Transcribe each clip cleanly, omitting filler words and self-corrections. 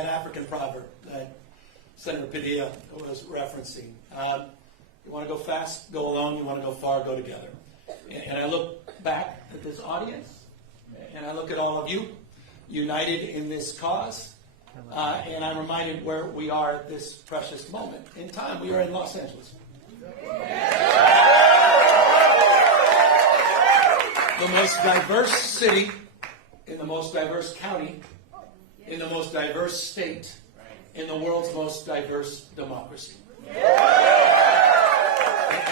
that African proverb that Senator Padilla was referencing. You want to go fast, go alone. You want to go far, go together. And I look back at this audience, and I look at all of you, united in this cause, and I'm reminded where we are at this precious moment in time. We are in Los Angeles. The most diverse city, in the most diverse county, in the most diverse state, in the world's most diverse democracy. And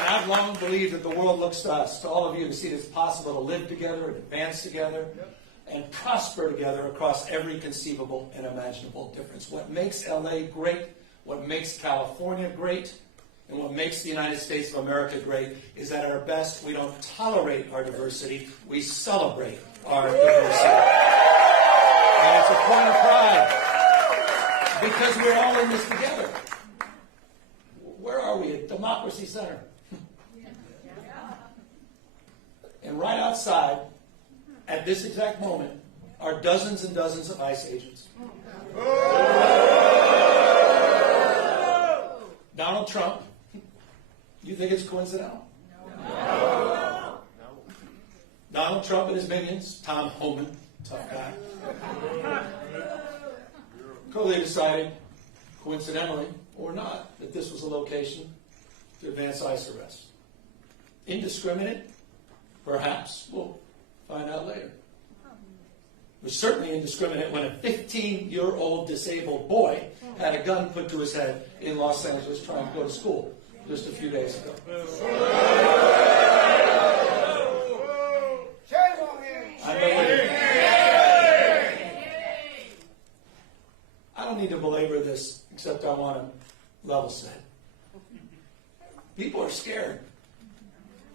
I've long believed that the world looks to us, to all of you, to see it as possible to live together and advance together and prosper together across every conceivable and imaginable difference. What makes LA great, what makes California great, and what makes the United States of America great is that at our best, we don't tolerate our diversity, we celebrate our diversity. And it's a point of pride, because we're all in this together. Where are we? At Democracy Center. And right outside, at this exact moment, are dozens and dozens of ICE agents. Donald Trump, you think it's coincidental? No. Donald Trump and his minions, Tom Homan, tough guy, clearly decided, coincidentally or not, that this was a location to advance ICE arrests. Indiscriminate? Perhaps. We'll find out later. It was certainly indiscriminate when a 15-year-old disabled boy had a gun put to his head in Los Angeles trying to go to school just a few days ago. I don't need to belabor this, except I want to level set. People are scared.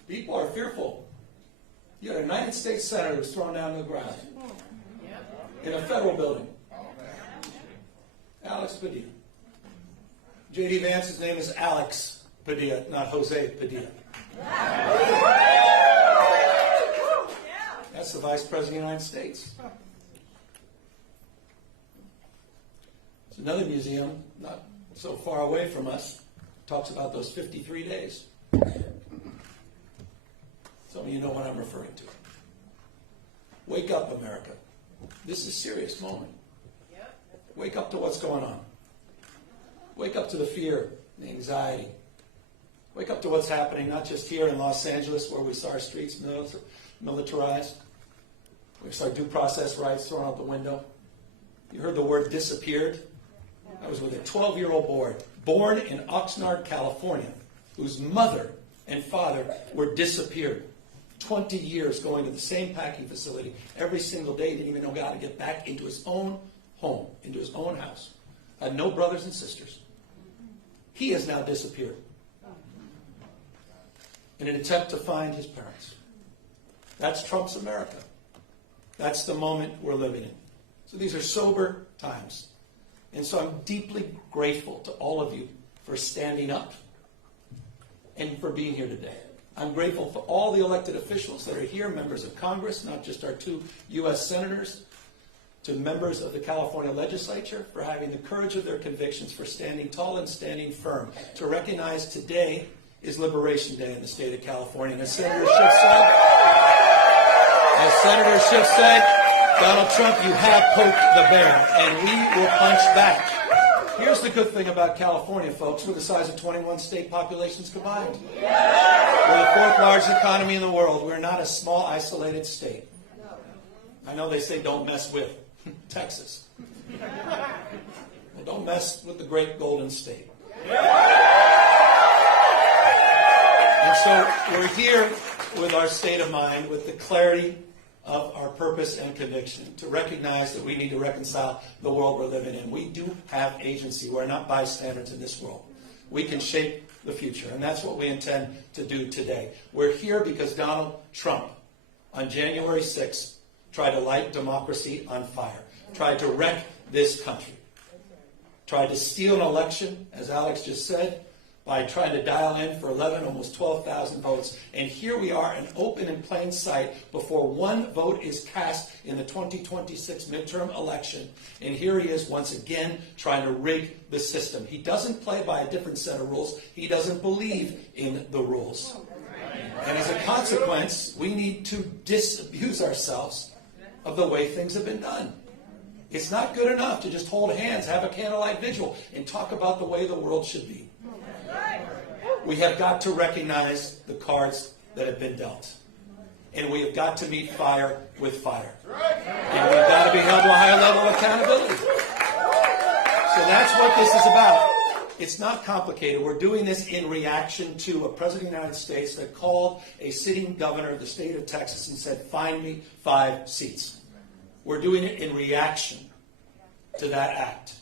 People are fearful. You had a United States Senator who was thrown down to the ground in a federal building. Alex Padilla. J.D. Vance's name is Alex Padilla, not Jose Padilla. That's the Vice President of the United States. There's another museum, not so far away from us, talks about those 53 days. Some of you know what I'm referring to. Wake up, America. This is a serious moment. Wake up to what's going on. Wake up to the fear, the anxiety. Wake up to what's happening, not just here in Los Angeles, where we saw our streets militarized. We saw due process rights thrown out the window. You heard the word disappeared. I was with a 12-year-old boy, born in Oxnard, California, whose mother and father were disappeared. 20 years going to the same packing facility every single day. Didn't even know how to get back into his own home, into his own house. Had no brothers and sisters. He has now disappeared in an attempt to find his parents. That's Trump's America. That's the moment we're living in. So these are sober times. And so I'm deeply grateful to all of you for standing up and for being here today. I'm grateful for all the elected officials that are here, members of Congress, not just our 2 U.S. senators, to members of the California legislature for having the courage of their convictions, for standing tall and standing firm, to recognize today is Liberation Day in the state of California. And as Senator Schiff said, Donald Trump, you have poked the bear, and we will punch back. Here's the good thing about California, folks. We're the size of 21 state populations combined. We're the 4th largest economy in the world. We're not a small, isolated state. I know they say don't mess with Texas. Well, don't mess with the great Golden State. And so we're here with our state of mind, with the clarity of our purpose and conviction, to recognize that we need to reconcile the world we're living in. We do have agency. We're not bystanders in this world. We can shape the future, and that's what we intend to do today. We're here because Donald Trump, on January 6th, tried to light democracy on fire, tried to wreck this country, tried to steal an election, as Alex just said, by trying to dial in for 11, almost 12,000 votes. And here we are, in open and plain sight, before one vote is cast in the 2026 midterm election. And here he is once again trying to rig the system. He doesn't play by a different set of rules. He doesn't believe in the rules. And as a consequence, we need to disabuse ourselves of the way things have been done. It's not good enough to just hold hands, have a candlelight vigil, and talk about the way the world should be. We have got to recognize the cards that have been dealt. And we have got to meet fire with fire. And we've got to be held to a higher level of accountability. So that's what this is about. It's not complicated. We're doing this in reaction to a president of the United States that called a sitting governor of the state of Texas and said, "Find me 5 seats." We're doing it in reaction to that act.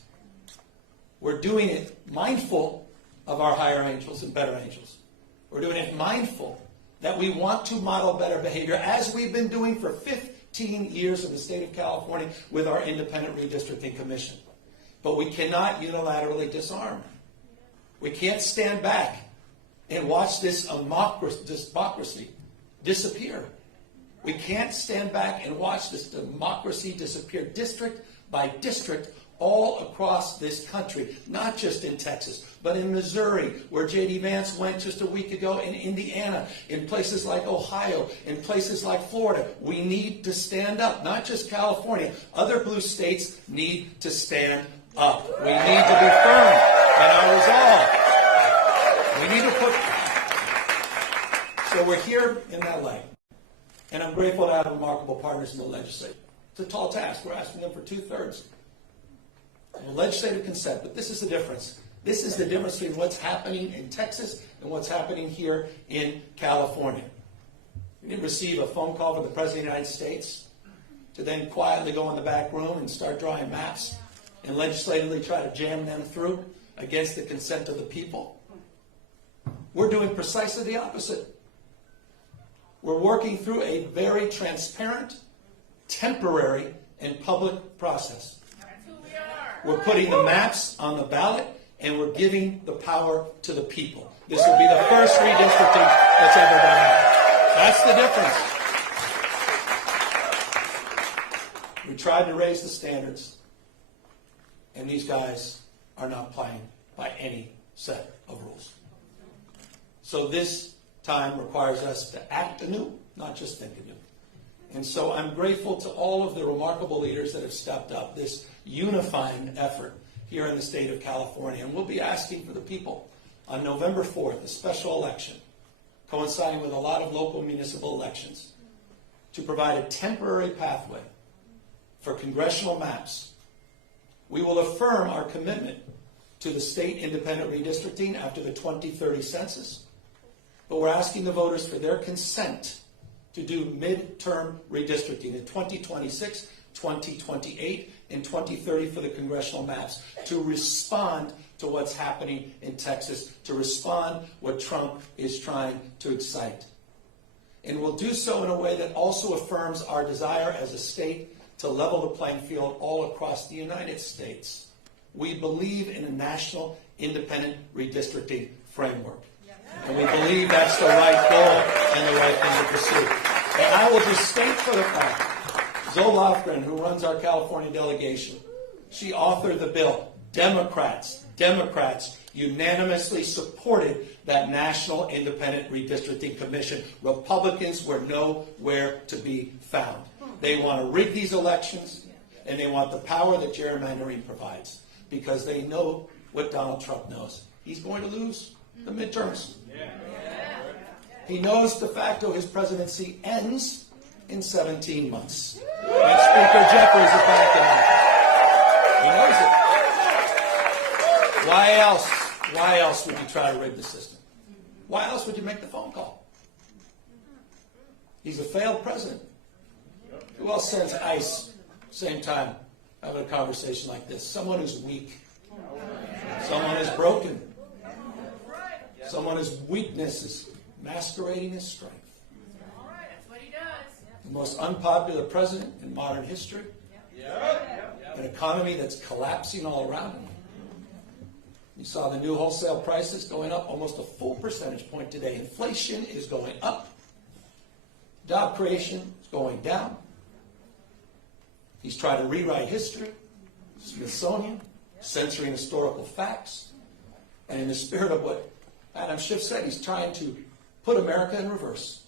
We're doing it mindful of our higher angels and better angels. We're doing it mindful that we want to model better behavior, as we've been doing for 15 years in the state of California with our independent redistricting commission. But we cannot unilaterally disarm. We can't stand back and watch this democracy disappear. We can't stand back and watch this democracy disappear district by district all across this country, not just in Texas, but in Missouri, where J.D. Vance went just a week ago, in Indiana, in places like Ohio, in places like Florida. We need to stand up, not just California. Other blue states need to stand up. We need to be firm in our resolve. We need to put... So we're here in L.A., and I'm grateful to have remarkable partners in the legislature. It's a tall task. We're asking them for 2/3 of legislative consent, but this is the difference. This is the difference between what's happening in Texas and what's happening here in California. We didn't receive a phone call from the President of the United States to then quietly go in the back room and start drawing maps and legislatively try to jam them through against the consent of the people. We're doing precisely the opposite. We're working through a very transparent, temporary, and public process. We're putting the maps on the ballot, and we're giving the power to the people. This will be the first redistricting that's ever done that. That's the difference. We tried to raise the standards, and these guys are not playing by any set of rules. So this time requires us to act anew, not just think anew. And so I'm grateful to all of the remarkable leaders that have stepped up, this unifying effort here in the state of California. And we'll be asking for the people on November 4th, a special election, coinciding with a lot of local municipal elections, to provide a temporary pathway for congressional maps. We will affirm our commitment to the state independent redistricting after the 2030 census, but we're asking the voters for their consent to do midterm redistricting in 2026, 2028, and 2030 for the congressional maps, to respond to what's happening in Texas, to respond what Trump is trying to excite. And we'll do so in a way that also affirms our desire as a state to level the playing field all across the United States. We believe in a national independent redistricting framework. And we believe that's the right goal and the right thing to pursue. And I will just state for the fact, Zoe Lofgren, who runs our California delegation, she authored the bill. Democrats unanimously supported that National Independent Redistricting Commission. Republicans were nowhere to be found. They want to rig these elections, and they want the power that gerrymandering provides, because they know what Donald Trump knows. He's going to lose the midterms. He knows de facto his presidency ends in 17 months. And Speaker Jeffries is back in office. He knows it. Why else? Why else would you try to rig the system? Why else would you make the phone call? He's a failed president. Who else sends ICE same time having a conversation like this? Someone who's weak. Someone who's broken. Someone whose weakness is masquerading as strength. That's what he does. The most unpopular president in modern history. An economy that's collapsing all around him. You saw the new wholesale prices going up almost a full percentage point today. Inflation is going up. Job creation is going down. He's trying to rewrite history, Smithsonian, censoring historical facts. And in the spirit of what Adam Schiff said, he's trying to put America in reverse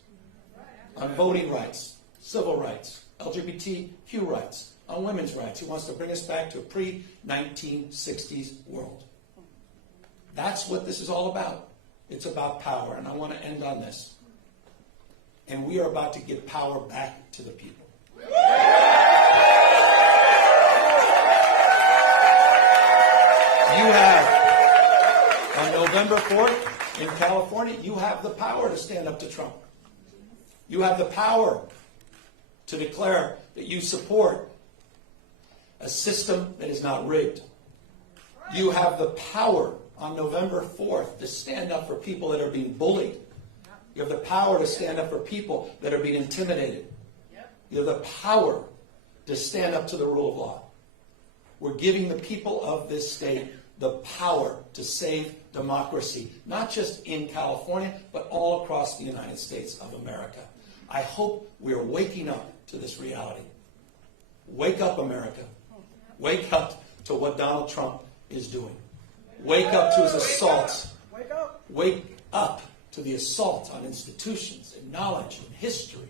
on voting rights, civil rights, LGBTQ rights, on women's rights. He wants to bring us back to a pre-1960s world. That's what this is all about. It's about power, and I want to end on this. And we are about to give power back to the people. You have, on November 4th in California, you have the power to stand up to Trump. You have the power to declare that you support a system that is not rigged. You have the power on November 4th to stand up for people that are being bullied. You have the power to stand up for people that are being intimidated. You have the power to stand up to the rule of law. We're giving the people of this state the power to save democracy, not just in California, but all across the United States of America. I hope we're waking up to this reality. Wake up, America. Wake up to what Donald Trump is doing. Wake up to his assaults. Wake up to the assault on institutions and knowledge and history.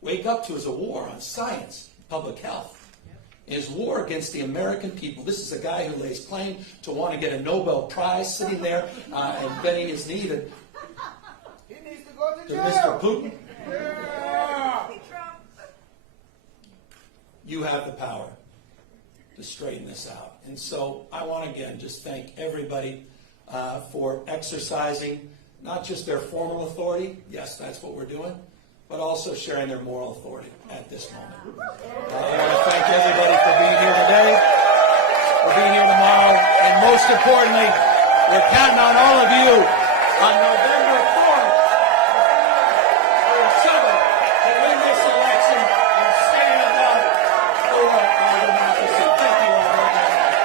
Wake up to his war on science, public health. His war against the American people. This is a guy who lays claim to want to get a Nobel Prize, sitting there and bending his knee to Mr. Putin. You have the power to straighten this out. And so I want to again just thank everybody for exercising not just their formal authority, yes, that's what we're doing, but also sharing their moral authority at this moment. I want to thank everybody for being here today, for being here tomorrow, and most importantly, we're counting on all of you on November 4th or 7th to win this election and stand up for our democracy. Thank you all very much.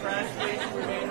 Crash, please, remain